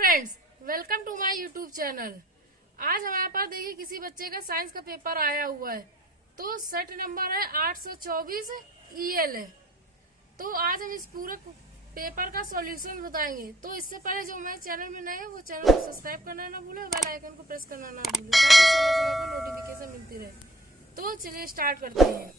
Friends, welcome to my YouTube channel. आज हमारे पास देखिए किसी बच्चे का साइंस का पेपर आया हुआ है। तो सेट नंबर है 824 EL है। तो आज हम इस पूरे पेपर का सॉल्यूशन बताएंगे। तो इससे पहले जो हमारे चैनल में नए हैं वो चैनल को सब्सक्राइब करना ना भूलें, बेल आइकन को प्रेस करना ना भूलें ताकि समय समय पर नोटिफिकेशन मिलती रहे। तो चलिए स्टार्ट करते हैं।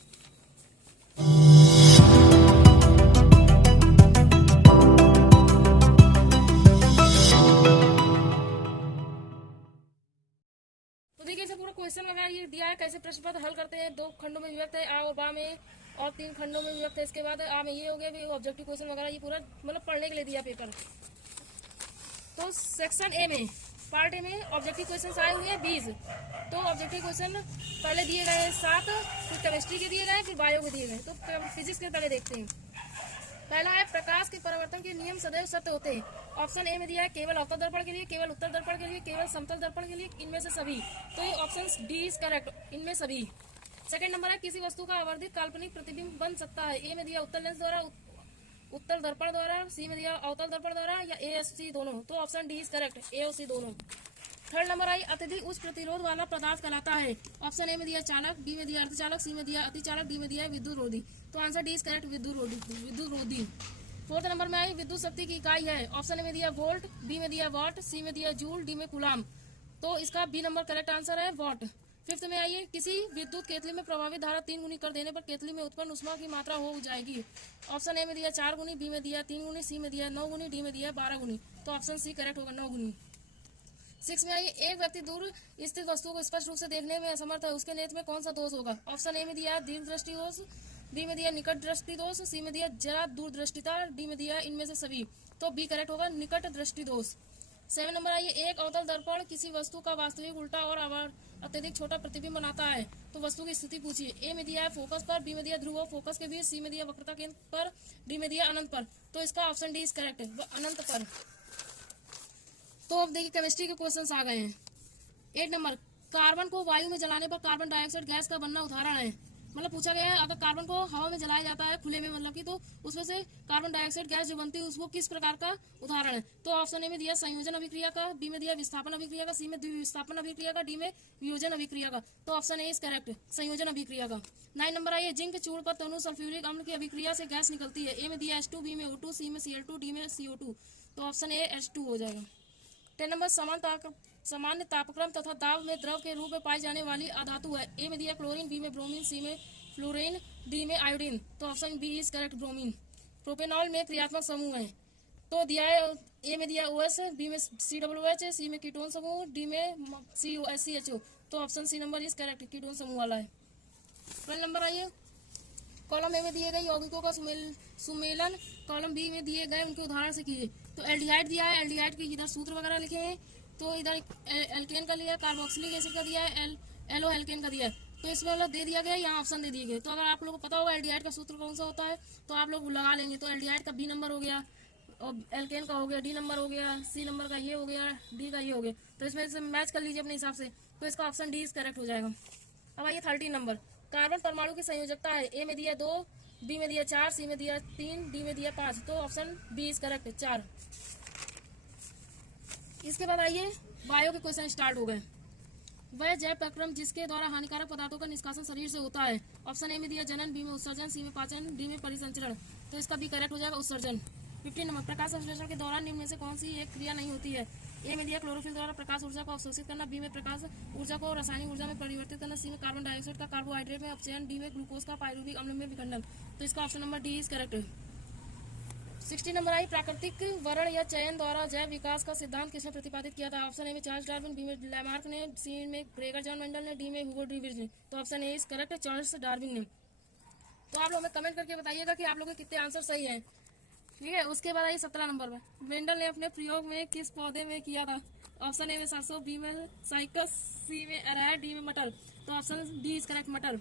तो देखिए इसे पूरा क्वेश्चन वगैरह ये दिया है, कैसे प्रश्न पत्र हल करते हैं। 2 खंडों में विभक्त है, आ और बा में, और 3 खंडों में विभक्त है। इसके बाद आ में ये हो गया, भी ऑब्जेक्टिव क्वेश्चन वगैरह ये पूरा मतलब पढ़ने के लिए दिया पेपर। तो सेक्शन ए में, पार्ट ए में ऑब्जेक्टिव क्वेश्चन आए हुए हैं 20। तो ऑब्जेक्टिव क्वेश्चन पहले दिए गए हैं 7, फिर केमिस्ट्री के दिए गए, फिर बायो के दिए गए। तो फिजिक्स के पहले देखते हैं। पहला है प्रकाश के परावर्तन के नियम सदैव सत्य होते हैं। ऑप्शन ए में दिया है केवल अवतल दर्पण के लिए, केवल उत्तल दर्पण के लिए, केवल समतल दर्पण के लिए, इनमें से सभी। तो ये ऑप्शन डी इज करेक्ट, इनमें सभी। सेकंड नंबर है किसी वस्तु का आवर्धित काल्पनिक प्रतिबिंब बन सकता है। ए में दिया उत्तल लेंस द्वारा, उत्तल दर्पण द्वारा, सी में दिया अवतल दर्पण द्वारा, या ए और सी दोनों। तो ऑप्शन डी इज करेक्ट, ए और सी दोनों। थर्ड नंबर आई अत्यधिक उच्च प्रतिरोध वाला पदार्थ कहलाता है। ऑप्शन ए में दिया चालक, बी में दिया अर्धचालक, सी में दिया अतिचालक, डी में दिया विद्युत रोधी। तो आंसर डी इज करेक्ट, विद्युत रोधी। फोर्थ नंबर में आई विद्युत शक्ति की इकाई है। ऑप्शन ए में दिया वोल्ट, बी में दिया वॉट, सी में दिया जूल, डी में कूलाम। तो इसका बी नंबर करेक्ट आंसर है वॉट। फिफ्थ में आइए किसी विद्युत केतली में प्रभावित धारा 3 गुनी कर देने पर केतली में उत्पन्न उष्मा की मात्रा हो जाएगी। ऑप्शन ए में दिया 4 गुनी, बी में दिया 3 गुनी, सी में दिया 9 गुनी, डी में दिया 12 गुनी। तो ऑप्शन सी करेक्ट होगा, 9 गुनी। 6 में आइए एक व्यक्ति दूर स्थित वस्तु को स्पष्ट रूप से देखने में असमर्थ है, उसके नेत्र में कौन सा दोष होगा। ऑप्शन ए में दिया दीर्घ दृष्टि दोष, बी में दिया निकट दृष्टि दोष, सी में दिया जरा दूरदृष्टिता, डी में दिया इनमें से सभी। तो बी करेक्ट होगा, निकट दृष्टि दोष। 7 नंबर आइए एक अवतल दर्पण किसी वस्तु का वास्तविक उल्टा और अत्यधिक छोटा प्रतिबिंब बनाता है। तो वस्तु की स्थिति पूछिए। ए में दिया है फोकस पर, बी में दिया ध्रुव फोकस के बीच, सी में दिया वक्रता केंद्र पर, डी में दिया अनंत पर। तो इसका ऑप्शन डी इज करेक्ट, अनंत पर। तो अब देखिए केमिस्ट्री के क्वेश्चन आ गए हैं। 8 नंबर कार्बन को वायु में जलाने पर कार्बन डाइऑक्साइड गैस का बनना उदाहरण है। मतलब पूछा गया है अगर कार्बन को हवा में जलाया जाता है खुले में, मतलब कि तो उसमें से कार्बन डाइऑक्साइड गैस जो बनती है उसको किस प्रकार का उदाहरण है। तो ऑप्शन ए में दिया संयोजन अभिक्रिया का, बी में दिया विस्थापन अभिक्रिया का, सी में द्विविस्थापन अभिक्रिया का, डी में वियोजन अभिक्रिया का। तो ऑप्शन ए इज करेक्ट, संयोजन अभिक्रिया का। 9 नंबर आइए जिंक चूर्ण पर तनु सल्फ्यूरिक अम्ल की अभिक्रिया से गैस निकलती है। ए में दिया H2, बी में O2, सी में Cl2, डी में CO2। तो ऑप्शन ए H2 हो जाएगा। 10 नंबर सामान्य तापक्रम तथा दाब में द्रव के रूप में पाई जाने वाली अधातु है। ए में दिया क्लोरीन, बी में ब्रोमीन, सी में फ्लोरीन, डी में आयोडीन। तो option B is correct, bromine. Propanol में क्रियात्मक समूह है। तो दिया है ए में दिया OS, बी में COOH, सी में कीटोन समूह, डी में COCHO। तो option C number is correct, ketone समूह वाला है। 12 नंबर आइए कॉलम ए में दिए गए यौगिकों का सुमेलन कॉलम बी में दिए गए उनके उदाहरण से कीजिए। तो एल्डिहाइड दिया है, एल्डिहाइड के इधर सूत्र वगैरह लिखे हैं। तो इधर एल्केन का लिया, कार्बोक्सिलिक एसिड का दिया है, एलो एल्केन का दिया है। तो इसमें मतलब दे दिया गया, यहाँ ऑप्शन दे दिए गए। तो अगर आप लोगों को पता होगा एल्डिहाइड का सूत्र कौन सा होता है तो आप लोग लगा लेंगे। तो एल्डिहाइड का बी नंबर हो गया, और एल्केन का हो गया डी नंबर हो गया, सी नंबर का ये हो गया, डी का ये हो गया। तो इसमें से मैच कर लीजिए अपने हिसाब से। तो इसका ऑप्शन डी इज करेक्ट हो जाएगा। अब आइए 13 नंबर कार्बन परमाणु की संयोजकता है। ए में दिया 2, बी में दिया 4, सी में दिया 3, डी में दिया 5। तो ऑप्शन बी इज करेक्ट, 4। इसके बाद आइए बायो के क्वेश्चन स्टार्ट हो गए। वह जैव प्रक्रम जिसके द्वारा हानिकारक पदार्थों का निष्कासन शरीर से होता है। ऑप्शन ए में दिया जनन, बी में उत्सर्जन, सी में पाचन, डी में परिसंचरण। तो इसका बी करेक्ट हो जाएगा, उत्सर्जन। 15 नंबर प्रकाश संश्लेषण के दौरान निम्न में से कौन सी एक क्रिया नहीं होती है। ए में दिया क्लोरोफिल द्वारा प्रकाश ऊर्जा को अवशोषित करना, बी में प्रकाश ऊर्जा को रासायनिक ऊर्जा में परिवर्तित करना, सी में कार्बन डाइऑक्साइड का कार्बोहाइड्रेट में अपचयन, डी में ग्लूकोज का पायरुविक अम्ल में विखंडन। तो इसका option number D is correct. 60 number आई प्राकृतिक वर्ण या चयन द्वारा जैव विकास का सिद्धांत किसने प्रतिपादित किया था। ऑप्शन ए में चार्ल्स डार्विन, बी में लैमार्क ने, सी में ग्रेगर जॉन मेंडल ने, डी में ह्यूगो डीविज ने। तो option A is correct, Charles Darwin ने। तो आप लोग हमें कमेंट करके बताइएगा कि आप लोगों के कितने आंसर सही हैं, ठीक है। उसके बाद आई 17 नंबर में मेंडल ने अपने प्रयोग में किस पौधे में किया था। ऑप्शन ए में सरसों, बी में साइकस, सी में अरहर, डी में मटर। तो ऑप्शन डी इज करेक्ट, मटर।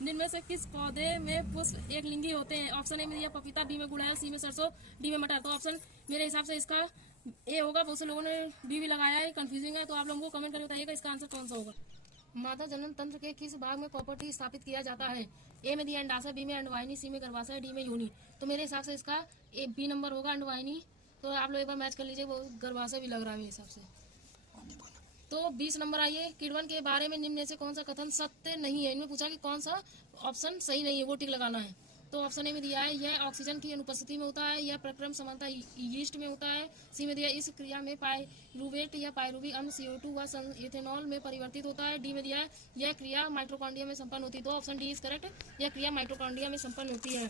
निम्न में से किस पौधे में पुष्प एक लिंगी होते हैं। ऑप्शन ए में दिया पपीता, बी में गुड़हल, सी में सरसों, डी में मटर। तो ऑप्शन मेरे हिसाब से इसका ए होगा, बहुत से लोगों ने डी भी लगाया है, कंफ्यूजिंग है। तो आप लोगों को कमेंट करके बताइएगा इसका आंसर कौन सा होगा। मादा जनन तंत्र के किस भाग में प्रॉपर्टी स्थापित किया जाता है। ए में दिया अंडाशय, बी में अंडवाहिनी, सी में गर्भाशय, डी में योनि। तो मेरे हिसाब से इसका ए बी नंबर होगा, अंडवाहिनी। तो आप लोग एक बार मैच कर लीजिए, वो गर्भाशय भी लग रहा है मेरे हिसाब से। तो 20 नंबर आइए, किण्वन के बारे में निम्न में से कौन सा कथन सत्य नहीं है। इनमें पूछा कि कौन सा ऑप्शन सही नहीं है, वो टिक लगाना है। तो ऑप्शन ए में दिया है यह ऑक्सीजन की अनुपस्थिति में होता है, यह प्रक्रम समानता यीस्ट में होता है। सी में दिया इस क्रिया में पायरुवेट या पायरुवी अम्ल CO2 व इथेनॉल में परिवर्तित होता है। डी में दिया है यह क्रिया माइटोकॉन्ड्रिया में संपन्न होती है। तो ऑप्शन डी इज करेक्ट, यह क्रिया माइटोकॉन्ड्रिया में संपन्न होती है।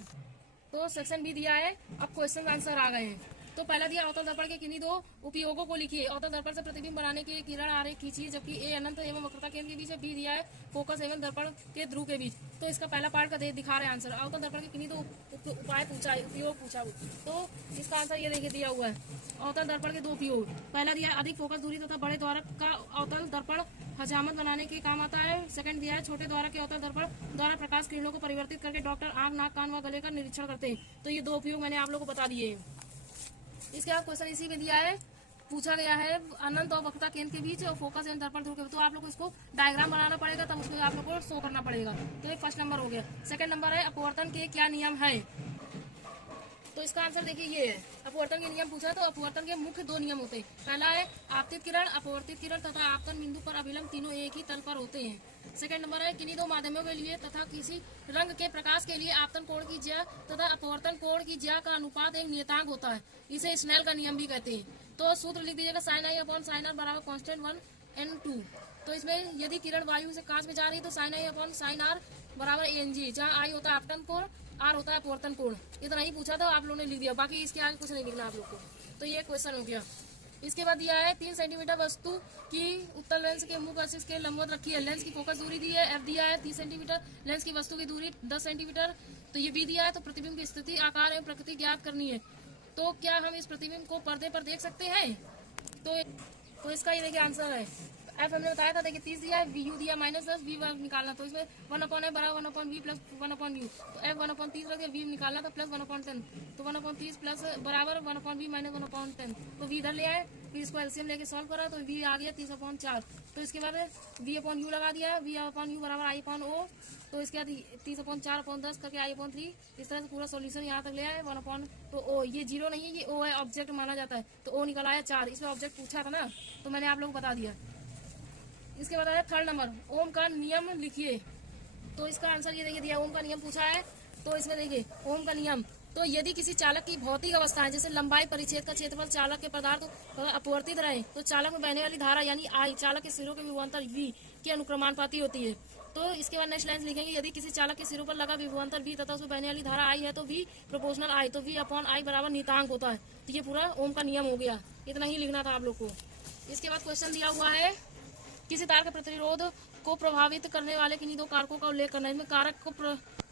तो सेक्शन बी दिया है, अब क्वेश्चन आंसर आ गए हैं। तो पहला दिया अवतल दर्पण के किन्हीं दो उपयोगों को लिखिए। अवतल दर्पण से प्रतिबिंब बनाने के किरण आरेख खींचिए, जबकि ए अनंत एवं वक्रता केंद्र के बीच है। बी दिया है फोकस एवं दर्पण के ध्रुव के बीच। तो इसका पहला पार्ट का दिखा रहे आंसर। अवतल दर्पण के किन्हीं दो उपाय पूछा है, उपयोग पूछा वो। तो इसका आंसर ये देखिए दिया हुआ है, अवतल दर्पण के दो उपयोग। पहला दिया है अधिक फोकस दूरी तथा बड़े द्वारक का अवतल दर्पण हजामत बनाने के काम आता है। सेकंड दिया है छोटे द्वारक के अवतल दर्पण द्वारा प्रकाश किरणों को परिवर्तित करके डॉक्टर आंख, नाक, कान व गले का निरीक्षण करते हैं। तो ये दो उपयोग मैंने आप लोगों को बता दिए। इसके बाद क्वेश्चन इसी में दिया है, पूछा गया है अनंत और वक्रता केंद्र के बीच और फोकस एंड दर्पण ध्रुव के बीच। तो आप लोग को इसको डायग्राम बनाना पड़ेगा, तब उसको आप लोग को शो करना पड़ेगा। तो ये फर्स्ट नंबर हो गया। सेकंड नंबर है अपवर्तन के क्या नियम है। तो इसका आंसर देखिए ये है, अपवर्तन के नियम पूछा। तो अपवर्तन के मुख्य दो नियम होते हैं। पहला है आपतित किरण, अपवर्तित किरण तथा आपतन बिंदु पर अभिलंब तीनों एक ही तल पर होते हैं। सेकंड नंबर है किन्हीं दो माध्यमों के लिए तथा किसी रंग के प्रकाश के लिए आपतन कोण की ज्या तथा अपवर्तन कोण की ज्या का अनुपात एक नियतांक होता है। इसे स्नेल का नियम भी कहते हैं। तो सूत्र लिख दीजिएगा sin i upon sin r बराबर कांस्टेंट 1n2। तो इसमें यदि किरण वायु से कांच में जा रही है तो sin i upon sin r बराबर ANG, जहाँ I होता है आपतन कोण, R होता है अपवर्तन कोण। इतना ही पूछा था, आप लोगों ने लिख दिया, बाकी इसके आगे कुछ नहीं लिखना आप लोग को। तो ये क्वेश्चन हो गया। इसके बाद दिया है 3 सेंटीमीटर वस्तु की उत्तल लेंस के मुख एक्सिस के लंबवत रखी है। लेंस की फोकस दूरी दी है F दिया है 30 सेंटीमीटर, लेंस की वस्तु की दूरी 10 सेंटीमीटर। तो ये भी दिया है। तो प्रतिबिंब की स्थिति, आकार एवं प्रकृति ज्ञात करनी है। तो क्या हम इस प्रतिबिंब को पर्दे पर देख सकते हैं। तो इसका ये देखिए आंसर है। एफ हमने बताया था, देखिए 30 दिया है, वी यू दिया -10, वी वर्ग निकालना। तो इसमें 1/f बराबर 1/v प्लस 1/u। तो एफ 1/30 रख दिया, वी निकालना था प्लस 1/10। तो 1/30 प्लस बराबर 1/v माइनस 1/10। तो वी इधर ले आए, फिर इसको एलसीएम लेके सॉल्व करा तो वी आ गया 30/4। तो इसके बाद v/u लगा दिया, v/u बराबर i/o। तो इसके बाद 30/4/10 करके i/3। इस तरह से पूरा सॉल्यूशन यहाँ तक ले आए 1/। तो ओ ये 0 नहीं है, ये ओ है, ऑब्जेक्ट माना जाता है। तो ओ निकल आया 4। इसमें ऑब्जेक्ट पूछा था ना, तो मैंने आप लोग को बता दिया। इसके बाद आया थर्ड नंबर, ओम का नियम लिखिए। तो इसका आंसर ये देखिए दिया, ओम का नियम पूछा है। तो इसमें देखिए ओम का नियम, तो यदि किसी चालक की भौतिक अवस्था है, जैसे लंबाई, परिच्छेद का क्षेत्रफल, चालक के पदार्थ अपवर्तित रहे, तो चालक में बहने वाली धारा यानी आई चालक के सिरों के विभवांतर v के अनुक्रमानुपाती होती है। तो इसके बाद नेक्स्ट लाइन लिखेंगे, यदि किसी चालक के सिरों पर लगा विभवांतर v तथा उसमें बहने वाली धारा आई है तो v प्रोपोर्शनल आई, तो v/i बराबर नियतांक होता है। तो ये पूरा ओम का नियम हो गया। इतना ही लिखना था आप लोग को। इसके बाद क्वेश्चन दिया हुआ है, किसी तार के प्रतिरोध को प्रभावित करने वाले किन्हीं दो कारकों का उल्लेख करना है। इसमें कारक को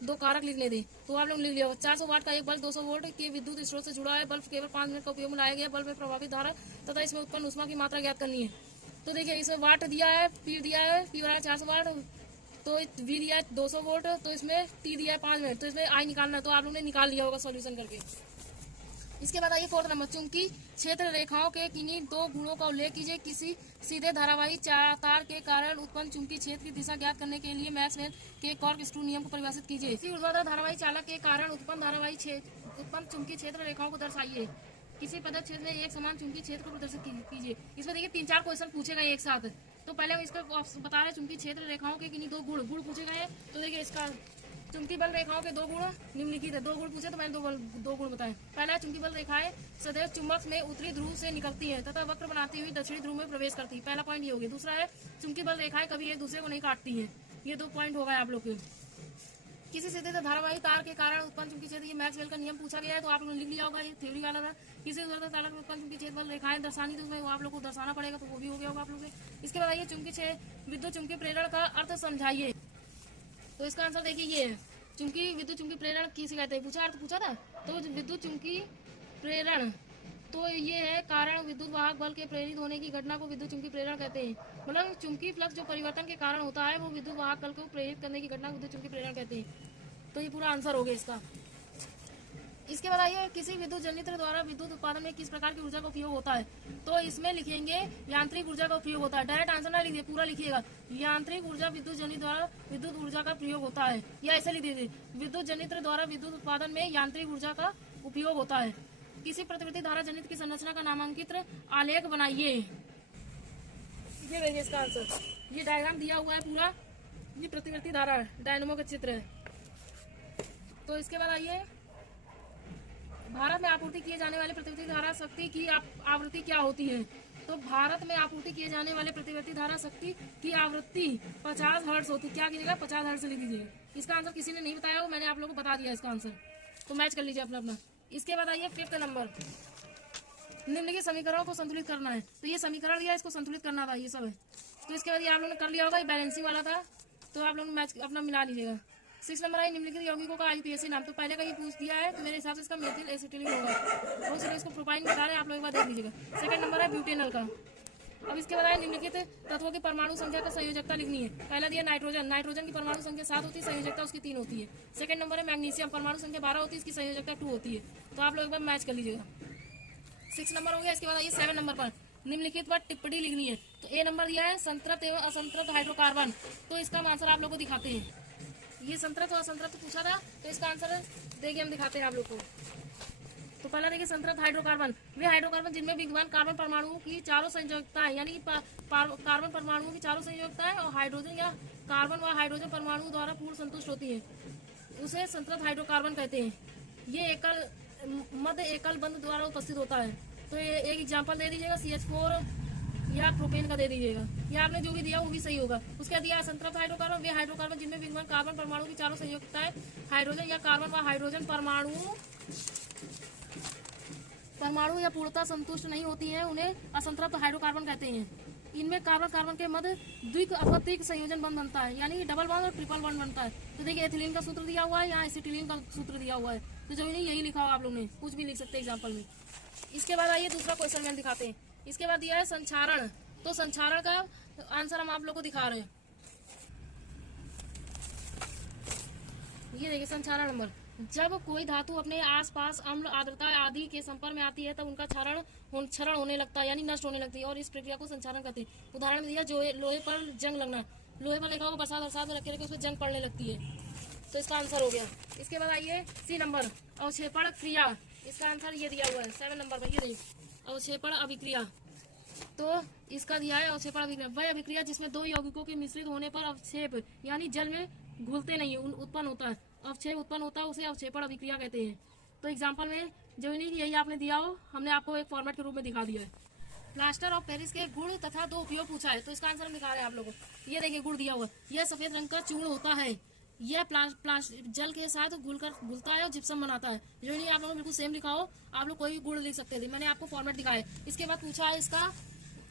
दो कारक लिखने दें। तो आप लोग लिख लिया, 400 वाट का एक बल्ब 200 वोल्ट के विद्युत स्रोत से जुड़ा है। बल्ब केवल 5 मिनट का उपयोग में लाया गया। बल्ब में प्रभावित धारा तथा इसमें उत्पन्न ऊष्मा की मात्रा ज्ञात करनी है। तो देखिए इसमें वाट दिया है, पी दिया है, पी बराबर 400 वाट, तो वी दिया है 200 वोल्ट, तो इसमें टी दिया है 5 मिनट। तो इसमें आई निकालना है, तो आप लोगों ने निकाल लिया होगा सॉल्यूशन करके। इसके बाद आइए फोर्थ नंबर, चुंबकीय क्षेत्र रेखाओं के किन्हीं दो गुणों का उल्लेख कीजिए। किसी सीधे धारावाही तार के कारण उत्पन्न चुंबकीय क्षेत्र की दिशा ज्ञात करने के लिए मैक्सवेल के कॉर्कस्क्रू नियम को परिभाषित कीजिए। किसी ऊर्ध्वाधर धारावाही चालक के कारण उत्पन्न चुंबकीय क्षेत्र रेखाओं को दर्शाइए। किसी पदक क्षेत्र में एक समान चुंबकीय क्षेत्र को प्रदर्शित कीजिए। इसमें देखिए 3-4 क्वेश्चन पूछे गए एक साथ। तो पहले हम इसका बता रहे चुंबकीय क्षेत्र रेखाओं के किन्हीं दो गुण पूछे गए हैं। तो देखिए इसका चुंबकीय बल रेखाओं के दो गुण निम्नलिखित है। 2 गुण पूछे तो मैंने दो गुण बताए। पहला चुंबकीय बल रेखाएं सदैव चुंबक में उत्तरी ध्रुव से निकलती है तथा वक्र बनाती हुई दक्षिणी ध्रुव में प्रवेश करती है। पहला पॉइंट ये हो गया। दूसरा है चुंबकीय बल रेखाएं कभी एक दूसरे को नहीं काटती है। ये 2 पॉइंट हो गए आप लोग के। किसी सीधे धारावाही तार के कारण उत्पन्न चुंबकीय क्षेत्र, ये मैक्सवेल का नियम पूछा गया है, तो आप लोगों ने लिख लिया होगा, ये थ्योरी वाला था। किसी ऊर्ध्वाधर तार में उत्पन्न चुंबकीय क्षेत्र बल रेखाएं दर्शानी, तो उसमें आप लोग को दर्शाना पड़ेगा, तो वो भी हो गया होगा आप लोग से। इसके बाद आइए विद्युत चुंबकीय प्रेरण का अर्थ समझाइए। तो इसका आंसर देखिए ये है, विद्युत चुंबकीय प्रेरण किसे कहते हैं, पूछा अर्थ पूछा था। तो विद्युत चुंबकीय प्रेरण तो ये है कारण विद्युत वाहक बल के प्रेरित होने की घटना को विद्युत चुंबकीय प्रेरण कहते हैं। मतलब चुंबकीय फ्लक्स जो परिवर्तन के कारण होता है वो विद्युत वाहक बल को प्रेरित करने की घटना को विद्युत चुंबकीय प्रेरण कहते हैं। तो ये पूरा आंसर हो गया इसका। इसके बाद आइए, किसी विद्युत जनित्र द्वारा विद्युत उत्पादन में किस प्रकार की ऊर्जा का उपयोग होता है। तो इसमें लिखेंगे यांत्रिक ऊर्जा का उपयोग होता है। डायरेक्ट आंसर ना लिखिए, पूरा लिखिएगा। यांत्रिक ऊर्जा विद्युत जनित्र द्वारा विद्युत ऊर्जा का प्रयोग होता है, या ऐसे लिख दीजिए, विद्युत जनित्र द्वारा विद्युत उत्पादन में यांत्रिक ऊर्जा का उपयोग होता है। किसी प्रतिवर्ती धारा जनित की संरचना का नामांकित आलेख बनाइए। ये देखिए इसका आंसर, ये डायग्राम दिया हुआ है पूरा, ये प्रतिवर्ती धारा डायनमो का चित्र है। तो इसके बाद आइए, भारत में आपूर्ति किए जाने वाले प्रतिवर्ती धारा शक्ति की आवृत्ति क्या होती है। तो भारत में आपूर्ति किए जाने वाले प्रतिवर्ती धारा शक्ति की आवृत्ति 50 हर्ट्ज होती है। क्या कीजिएगा, 50 हर्ट्ज लिख दीजिएगा। इसका आंसर किसी ने नहीं बताया हो, मैंने आप लोगों को बता दिया इसका आंसर, तो मैच कर लीजिए अपना अपना। इसके बाद आइए 5th नंबर, निम्नलिखित समीकरणों को संतुलित करना है। तो ये समीकरण दिया, इसको संतुलित करना था, ये सब है। तो इसके बाद ये आप लोगों ने कर लिया होगा, ये बैलेंसिंग वाला था, तो आप लोग मैच अपना मिला लीजिएगा। 6 नंबर है, निम्नलिखित यौगिकों का आईयूपीएसी नाम। तो पहले का ये पूछ दिया है, तो मेरे हिसाब से इसका मेथिल एसिटिलीन होगा। बहुत सारे इसको प्रोपाइन बता रहे हैं, आप लोग एक बार देख लीजिएगा। 2nd नंबर है ब्यूटेनॉल का। अब इसके बाद है, निम्नलिखित तत्वों की परमाणु संख्या का संयोजकता लिखनी है। पहला दिया नाइट्रोजन, नाइट्रोजन की परमाणु संख्या 7 होती है, संयोजकता उसकी 3 होती है। 2nd नंबर है मैग्नीशियम, परमाणु संख्या 12 होती है, इसकी संयोजकता 2 होती है। तो आप लोग एक बार मैच कर लीजिएगा। 6 नंबर हो गया। इसके बाद आइए 7 नंबर पर, निम्नलिखित पर टिप्पणी लिखनी है। तो ए नंबर दिया है संतृप्त एवं असंतृप्त हाइड्रोकार्बन। तो इसका आंसर आप लोग को दिखाते हैं। ये संतृप्त और असंतृप्त पूछा था, तो इसका आंसर देखिए हम दिखाते हैं आप लोग को। तो पहला देखिए संतृप्त हाइड्रोकार्बन, वे हाइड्रोकार्बन जिनमें विद्यमान कार्बन परमाणुओं की चारों संयोजकताएं, यानी कार्बन परमाणुओं की चारों संयोजकताएं और हाइड्रोजन या कार्बन व हाइड्रोजन परमाणु द्वारा पूर्ण संतुष्ट होती है, उसे संतृप्त हाइड्रोकार्बन कहते हैं। ये मध्य एकल बंध द्वारा उपस्थित होता है। तो ये एक एग्जांपल दे दीजिएगा, CH4 या प्रोपेन का दे दीजिएगा। ये आपने जो भी दिया वो भी सही होगा। उसके दिया संतृप्त हाइड्रोकार्बन, वे हाइड्रोकार्बन जिनमें विद्यमान कार्बन परमाणु की चारों संयोजकताएं हाइड्रोजन या कार्बन व हाइड्रोजन परमाणु या पूर्णतः संतुष्ट नहीं होती है, उन्हें असंतृप्त हाइड्रोकार्बन कहते हैं। इनमें कार्बन कार्बन के मध्य द्विक अथवा त्रिक संयोजन बंध बनता है, यानी डबल बॉन्ड और ट्रिपल बॉन्ड बनता है। तो देखिए एथिलीन का सूत्र दिया हुआ है, यहाँ एसिटिलीन का सूत्र दिया हुआ है। तो जो नहीं यही लिखा हुआ आप लोग ने, कुछ भी लिख सकते हैं एग्जाम्पल में। इसके बाद आइए दूसरा क्वेश्चन में दिखाते हैं। इसके बाद दिया है संक्षारण। तो संक्षारण का आंसर हम आप लोग को दिखा रहे हैं। ये देखिए संक्षारण नंबर, जब कोई धातु अपने आसपास अम्ल आर्द्रता आदि के संपर्क में आती है तब उनका क्षरण होने लगता है, यानी नष्ट होने लगती है, और इस प्रक्रिया को संक्षारण कहते हैं। उदाहरण दिया, जो लोहे पर जंग लगना, लोहे पर लिखा हुआ बरसात में रखे उसमें जंग पड़ने लगती है। तो इसका आंसर हो गया। इसके बाद आइए C नंबर, अवक्षेपण क्रिया। इसका आंसर ये दिया हुआ है 7 नंबर पर, ये देखिए अवक्षेपण अभिक्रिया। तो इसका दिया है अवक्षेपण अभिक्रिया, वह अभिक्रिया जिसमें 2 यौगिकों के मिश्रित होने पर अवक्षेप यानी जल में घुलते नहीं उत्पन्न होता है, अवक्षेप उत्पन्न होता है, उसे अवक्षेपण अभिक्रिया कहते हैं। तो एग्जांपल में जो नहीं यही आपने दिया हो, हमने आपको एक फॉर्मेट के रूप में दिखा दिया है। प्लास्टर ऑफ पेरिस के गुण तथा 2 उपयोग पूछा है, तो इसका आंसर हम दिखा रहे हैं आप लोगों को। ये देखिए गुण दिया हुआ, यह सफेद रंग का चूर्ण होता है, यह जल के साथ घुलता है और जिप्सम बनाता है। जो नहीं आप लोगों ने बिल्कुल सेम लिखा हो, आप लोग कोई भी गुण लिख सकते थे, मैंने आपको फॉर्मेट दिखाया। इसके बाद पूछा है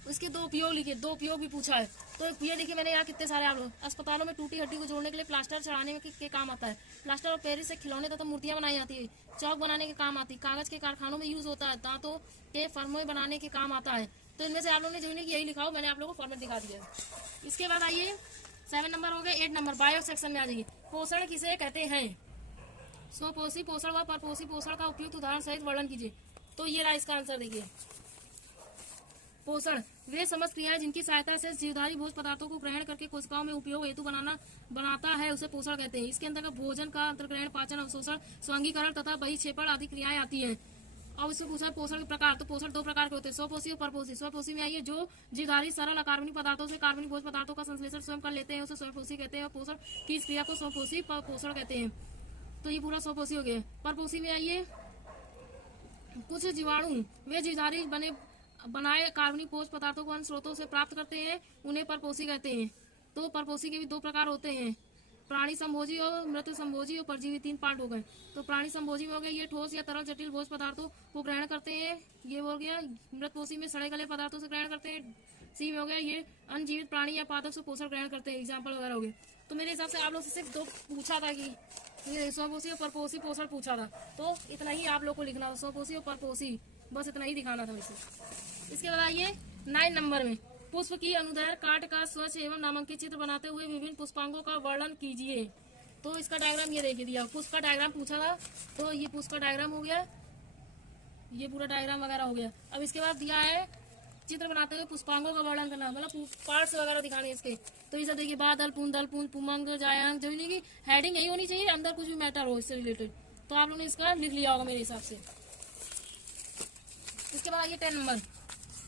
इसके 2 उपयोग लिखे, 2 उपयोग भी पूछा है। तो ये देखिए मैंने यहाँ कितने सारे आप लोग, अस्पतालों में टूटी हड्डी को जोड़ने के लिए प्लास्टर चढ़ाने के काम आता है। प्लास्टर ऑफ पेरिस से खिलौने तथा मूर्तियां बनाई जाती है, चौक बनाने के काम आती है, कागज के कारखानों में यूज होता है, दांतों के फर्मों बनाने के काम आता है। तो इनमें से आप लोगों ने जो नहीं यही लिखा हो, मैंने आप लोगों को फॉर्मेट दिखा दिया है। इसके बाद आइए 7 नंबर हो गए। 8 नंबर बायो सेक्शन में आ जाइए। पोषण किसे कहते हैं? स्वपोषी पोषण व परपोषी पोषण का उपयुक्त उदाहरण सहित वर्णन कीजिए। तो ये रहा इसका आंसर, देखिए पोषण वे समस्त क्रियाएं जिनकी सहायता से जीवधारी भोज पदार्थों को ग्रहण करके कोशिकाओं में उपयोग हेतु बनाता है, उसे पोषण कहते हैं। इसके अंतर्गत भोजन का अंतर्ग्रहण, पाचन, अवशोषण, स्वांगीकरण तथा बहिक्षेपण आदि क्रियाएं आती है। और इससे पूछा पोषण के प्रकार। तो पोषण 2 प्रकार के होते हैं, स्वपोषी और परपोषी। स्वपोषी में आइए जो जीवधारी सरल अकार्बनिक पदार्थों से कार्बनिक भोज पदार्थों का संश्लेषण स्वयं कर लेते हैं, उसे स्वपोषी कहते हैं। और पोषण की इस क्रिया को स्वपोषी पोषण कहते हैं। तो ये पूरा स्वपोषी हो गया। परपोषी में आइए कुछ जीवाणु वे जीवधारी बनाए कार्बनिक भोज पदार्थों को अन्य स्रोतों से प्राप्त करते हैं, उन्हें परपोषी कहते हैं। तो परपोषी के भी 2 प्रकार होते हैं, प्राणी संभोजी और मृत संभोजी और परजीवी। 3 पार्ट हो गए। तो प्राणी संभोजी में हो गया, ये ठोस या तरल जटिल भोज पदार्थों को ग्रहण करते हैं, ये हो गया। मृतपोषी में सड़े गले पदार्थों से ग्रहण करते हैं। सी में हो गया, ये अन्य जीवित प्राणी या पादप से पोषण ग्रहण करते हैं, एग्जाम्पल वगैरह हो गए। तो मेरे हिसाब से आप लोग से सिर्फ 2 पूछा था कि स्वपोषी और परपोषी पोषण पूछा था, तो इतना ही आप लोग को लिखना, स्वपोषी और परपोषी, बस इतना ही दिखाना था वैसे। इसके बाद आइए 9 नंबर में, पुष्प की अनुदैर्घ्य काट का स्वच्छ एवं नामांकित चित्र बनाते हुए विभिन्न पुष्पांगों का वर्णन कीजिए। तो इसका डायग्राम ये देखिए दिया, पुष्प का डायग्राम पूछा था, तो ये पुष्प का डायग्राम हो गया, ये पूरा डायग्राम वगैरह हो गया। अब इसके बाद दिया है चित्र बनाते हुए पुष्पांगों का वर्णन करना, मतलब पार्ट्स वगैरह दिखाने इसके। तो इसे देखिए बादल, दल, पुमंग, जायांग, जो की हेडिंग यही होनी चाहिए, अंदर कुछ भी मैटर हो इससे रिलेटेड। तो आप लोगों ने इसका लिख लिया होगा मेरे हिसाब से। इसके बाद आइए 10 नंबर,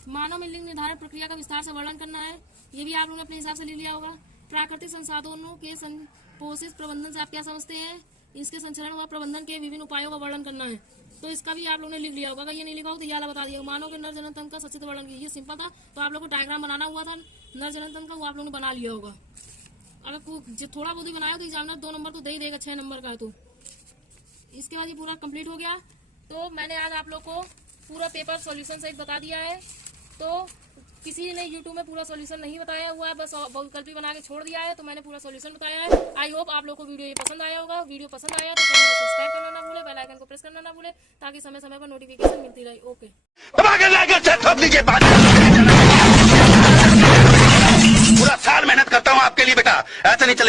मानव में लिंग निर्धारण प्रक्रिया का विस्तार से वर्णन करना है। ये भी आप लोगों ने अपने हिसाब से ले लिया होगा। प्राकृतिक संसाधनों के संपोषित प्रबंधन से आप क्या समझते हैं? इसके संचरण व प्रबंधन के विभिन्न उपायों का वर्णन करना है। तो इसका भी आप लोगों ने लिख लिया होगा। अगर ये नहीं लिखा हो तो ये वाला बता दिया। मानव के नर जनन तंत्र का सचित्र वर्णन, ये सिंपल था, तो आप लोग को डायग्राम बनाना हुआ था नर जनन तंत्र का, वो आप लोगों ने बना लिया होगा। अगर थोड़ा बहुत ही बनाया तो एग्जामिनर 2 नंबर तो दे ही देगा, 6 नंबर का है तो। इसके बाद ये पूरा कंप्लीट हो गया। तो मैंने आज आप लोग को पूरा पेपर सॉल्यूशन सहित बता दिया है। तो किसी ने यूट्यूब में पूरा सॉल्यूशन नहीं बताया हुआ है, बस बहुविकल्पी बना के छोड़ दिया है। तो मैंने पूरा सॉल्यूशन बताया है। आई होप आप लोग को वीडियो ये पसंद आया होगा। वीडियो पसंद आया तो चैनल को सब्सक्राइब करना ना भूले, बेल आइकन को प्रेस करना ना भूले, ताकि समय समय पर नोटिफिकेशन मिलती रहे। ओके, पूरा साल मेहनत करता हूँ आपके लिए बेटा, ऐसा नहीं चलेगा।